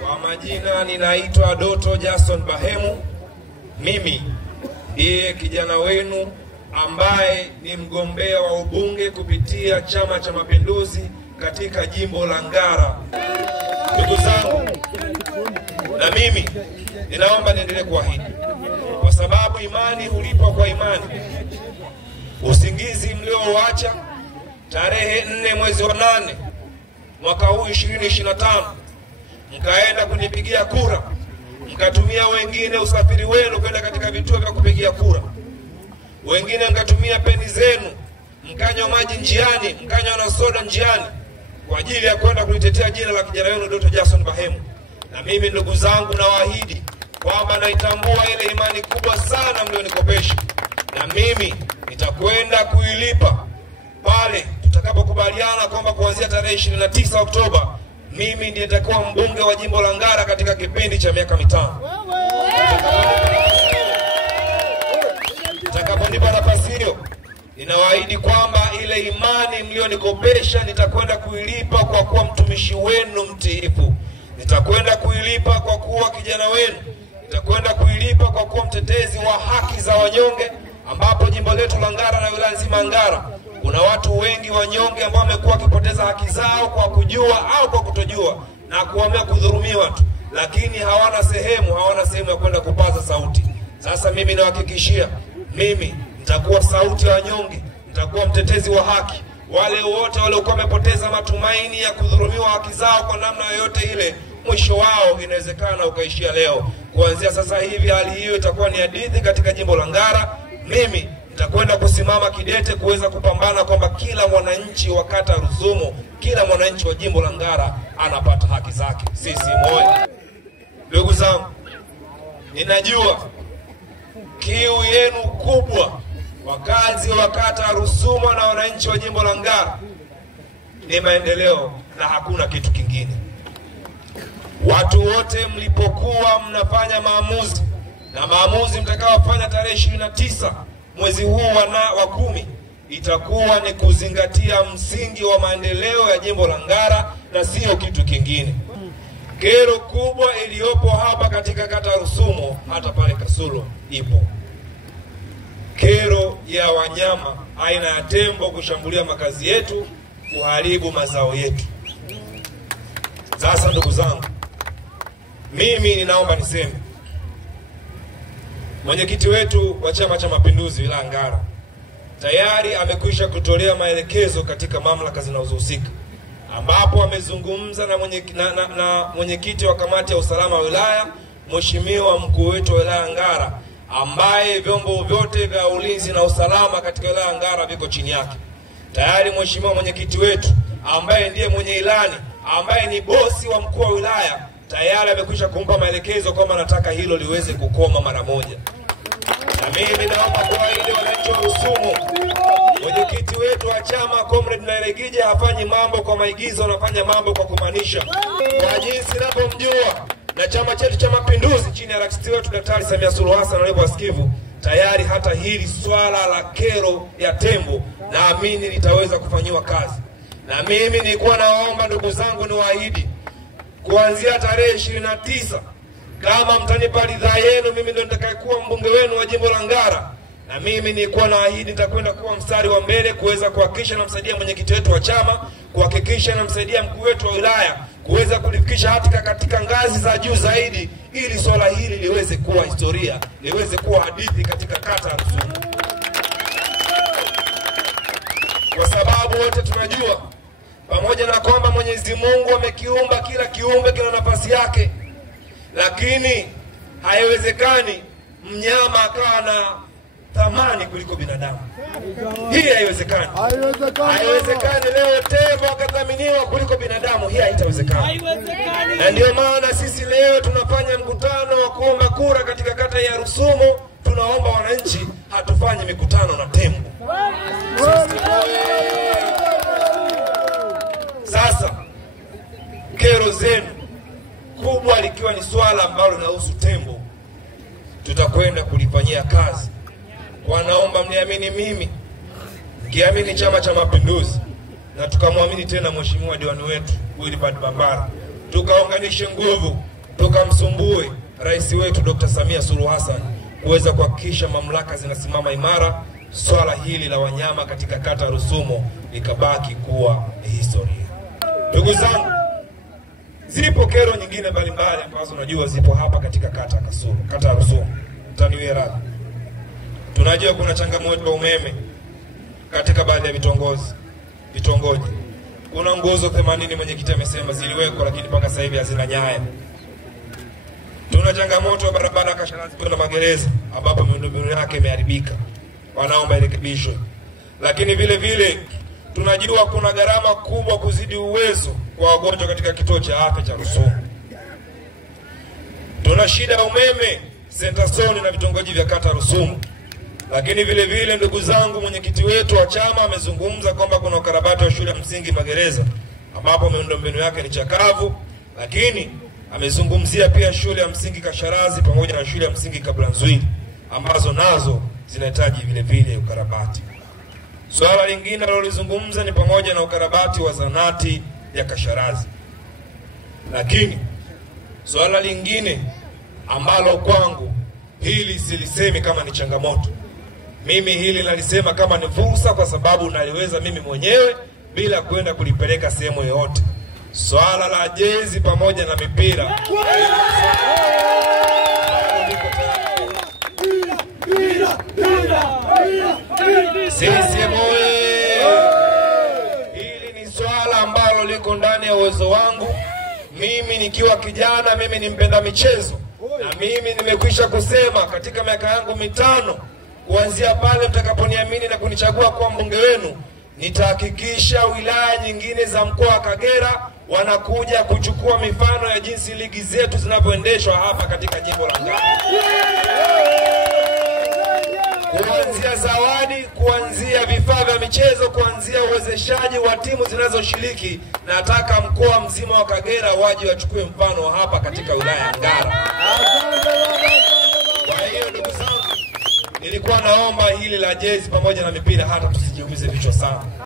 Kwa majina ninaitwa Doto Jason Bahemu. Mimi ndiye kijana wenu ambaye ni mgombea wa ubunge kupitia Chama cha Mapinduzi katika jimbo la Ngara. Ndugu zangu, na mimi ninaomba niendelee kuahidi, kwa sababu imani hulipwa kwa imani. Usingizi mlioacha tarehe 4 mwezi wa 8 mwaka huu 2025, mkaenda kunipigia kura, mkatumia wengine usafiri wenu kwenda katika vituo vya kupigia kura, wengine mkatumia peni zenu, mkanywa maji njiani, mkanywa na soda njiani kwa ajili ya kwenda kulitetea jina la kijana wenu Doto Jason Bahemu. Na mimi ndugu zangu, nawaahidi kwamba naitambua ile imani kubwa sana mlionikopesha, na mimi nitakwenda kuilipa pale tutakapokubaliana kwamba kuanzia tarehe 29 Oktoba mimi ndiye nitakuwa mbunge wa jimbo la Ngara katika kipindi cha miaka 5. Nitakaponipa nafasi hiyo, ninawaahidi kwamba ile imani mlionikopesha nitakwenda kuilipa kwa kuwa mtumishi wenu mtiifu. Nitakwenda kuilipa kwa kuwa kijana wenu. Nitakwenda kuilipa kwa kuwa mtetezi wa haki za wanyonge, ambapo jimbo letu la Ngara na wilaya nzima Ngara kuna watu wengi wanyonge ambao wamekuwa wakipoteza haki zao kwa kujua au kwa kutojua na kuamua kudhulumiwa tu, lakini hawana sehemu ya kwenda kupaza sauti. Sasa mimi nawahakikishia, mimi nitakuwa sauti ya wanyonge, nitakuwa mtetezi wa haki. Wale wote waliokuwa wamepoteza matumaini ya kudhulumiwa haki zao kwa namna yoyote ile, mwisho wao inawezekana ukaishia leo. Kuanzia sasa hivi hali hiyo itakuwa ni hadithi katika jimbo la Ngara. Mimi nitakwenda kusimama kidete kuweza kupambana kwamba kila mwananchi wa kata Rusumo, kila mwananchi wa jimbo la Ngara anapata haki zake. Sisi moja. Ndugu zangu, ninajua kiu yenu kubwa, wakazi wa kata Rusumo na wananchi wa jimbo la Ngara, ni maendeleo na hakuna kitu kingine. Watu wote mlipokuwa mnafanya maamuzi, na maamuzi mtakaofanya tarehe 29 mwezi huu wa 10 itakuwa ni kuzingatia msingi wa maendeleo ya jimbo la Ngara na sio kitu kingine. Kero kubwa iliyopo hapa katika kata Rusumo, hata pale Kasulo ipo. Kero ya wanyama aina ya tembo kushambulia makazi yetu, kuharibu mazao yetu. Sasa ndugu zangu, mimi ninaomba niseme, mwenyekiti wetu wa Chama cha Mapinduzi wilaya Ngara tayari amekwisha kutolea maelekezo katika mamlaka zinazohusika, ambapo amezungumza na mwenyekiti wa kamati ya usalama wa wilaya, mheshimiwa mkuu wetu wa wilaya Ngara, ambaye vyombo vyote vya ulinzi na usalama katika wilaya Ngara viko chini yake. Tayari mheshimiwa mwenyekiti wetu, ambaye ndiye mwenye ilani, ambaye ni bosi wa mkuu wa wilaya, tayari amekwisha kumpa maelekezo kwamba nataka hilo liweze kukoma mara moja. Na mimi naomba kuahidi wananchi wa Rusumo, mwenyekiti wetu wa chama Comrade Nairegija hafanyi mambo kwa maigizo, anafanya mambo kwa kumaanisha. Kwa jinsi ninavyomjua na chama chetu cha Mapinduzi chini ya rais wetu Daktari Samia Suluhu Hassan alivyowasikivu, tayari hata hili swala la kero ya tembo naamini litaweza kufanyiwa kazi. Na mimi nilikuwa naomba ndugu zangu niwaahidi, kuanzia tarehe 29 kama mtanipa ridhaa yenu, mimi ndio nitakayekuwa mbunge wenu wa jimbo la Ngara. Na mimi nilikuwa naahidi nitakwenda kuwa mstari wa mbele kuweza kuhakikisha namsaidia mwenyekiti wetu wa chama, kuhakikisha namsaidia mkuu wetu wa wilaya kuweza kulifikisha hata katika ngazi za juu zaidi, ili swala hili liweze kuwa historia, liweze kuwa hadithi katika kata ya Rusumo. Kwa sababu wote tunajua, pamoja na kwamba Mwenyezi Mungu amekiumba kila kiumbe kina nafasi yake, lakini haiwezekani mnyama akawa na thamani kuliko binadamu. Hii haiwezekani. Haiwezekani leo tembo akathaminiwa kuliko binadamu. Hii haitawezekana. Na ndio maana sisi leo tunafanya mkutano wa kuomba kura katika kata ya Rusumo. Tunaomba wananchi hatufanye mikutano na tembo. Sasa kero zenu kubwa likiwa ni swala ambalo linahusu tembo, tutakwenda kulifanyia kazi. Wanaomba mniamini mimi, kiamini Chama cha Mapinduzi, na tukamwamini tena mheshimiwa diwani wetu Wilbard Bambara. Tukaunganishe nguvu tukamsumbue rais wetu Dr. Samia Suluhu Hassan kuweza kuhakikisha mamlaka zinasimama imara, swala hili la wanyama katika kata ya Rusumo likabaki kuwa historia. Ndugu zangu, zipo kero nyingine mbalimbali ambazo najua zipo hapa katika kata ya Rusumo. Mtaniwie radhi. Tunajua kuna changamoto ya umeme katika baadhi ya vitongoji. Kuna nguzo 80 mwenyekiti amesema ziliwekwa, lakini mpaka sasa hivi hazina nyaya. Tuna changamoto ya barabara Kasharazi kwenda Magereza ambapo miundombinu yake imeharibika, wanaomba irekebishwe. Lakini vile vile tunajua kuna gharama kubwa kuzidi uwezo kwa wagonjwa katika kituo cha afya cha Rusumo. Tuna shida ya umeme Centerstone na vitongoji vya kata Rusumo. Lakini vile vile ndugu zangu, mwenyekiti wetu wa chama amezungumza kwamba kuna ukarabati wa shule ya msingi Magereza ambapo miundombinu yake ni chakavu, lakini amezungumzia pia shule ya msingi Kasharazi pamoja na shule ya msingi Kablanzwili ambazo nazo zinahitaji vile vile ukarabati. Swala lingine alilozungumza ni pamoja na ukarabati wa zanati ya Kasharazi. Lakini swala lingine ambalo kwangu hili silisemi kama ni changamoto, mimi hili nalisema kama ni fursa, kwa sababu naliweza mimi mwenyewe bila kwenda kulipeleka sehemu yoyote. Swala la jezi pamoja na mipira. CCM hili ni swala ambalo liko ndani ya uwezo wangu. Mimi nikiwa kijana, mimi ni mpenda michezo, na mimi nimekwisha kusema katika miaka yangu 5 kuanzia pale mtakaponiamini na kunichagua kuwa mbunge wenu, nitahakikisha wilaya nyingine za mkoa wa Kagera wanakuja kuchukua mifano ya jinsi ligi zetu zinavyoendeshwa hapa katika jimbo la Ngara. Kuanzia zawadi, kuanzia vifaa vya michezo, kuanzia uwezeshaji wa timu zinazoshiriki, nataka mkoa mzima wa Kagera waje wachukue mfano hapa katika wilaya ya Ngara. Kwa hiyo ndugu zangu, nilikuwa naomba hili la jezi pamoja na mipira hata tusijiumize vichwa sana.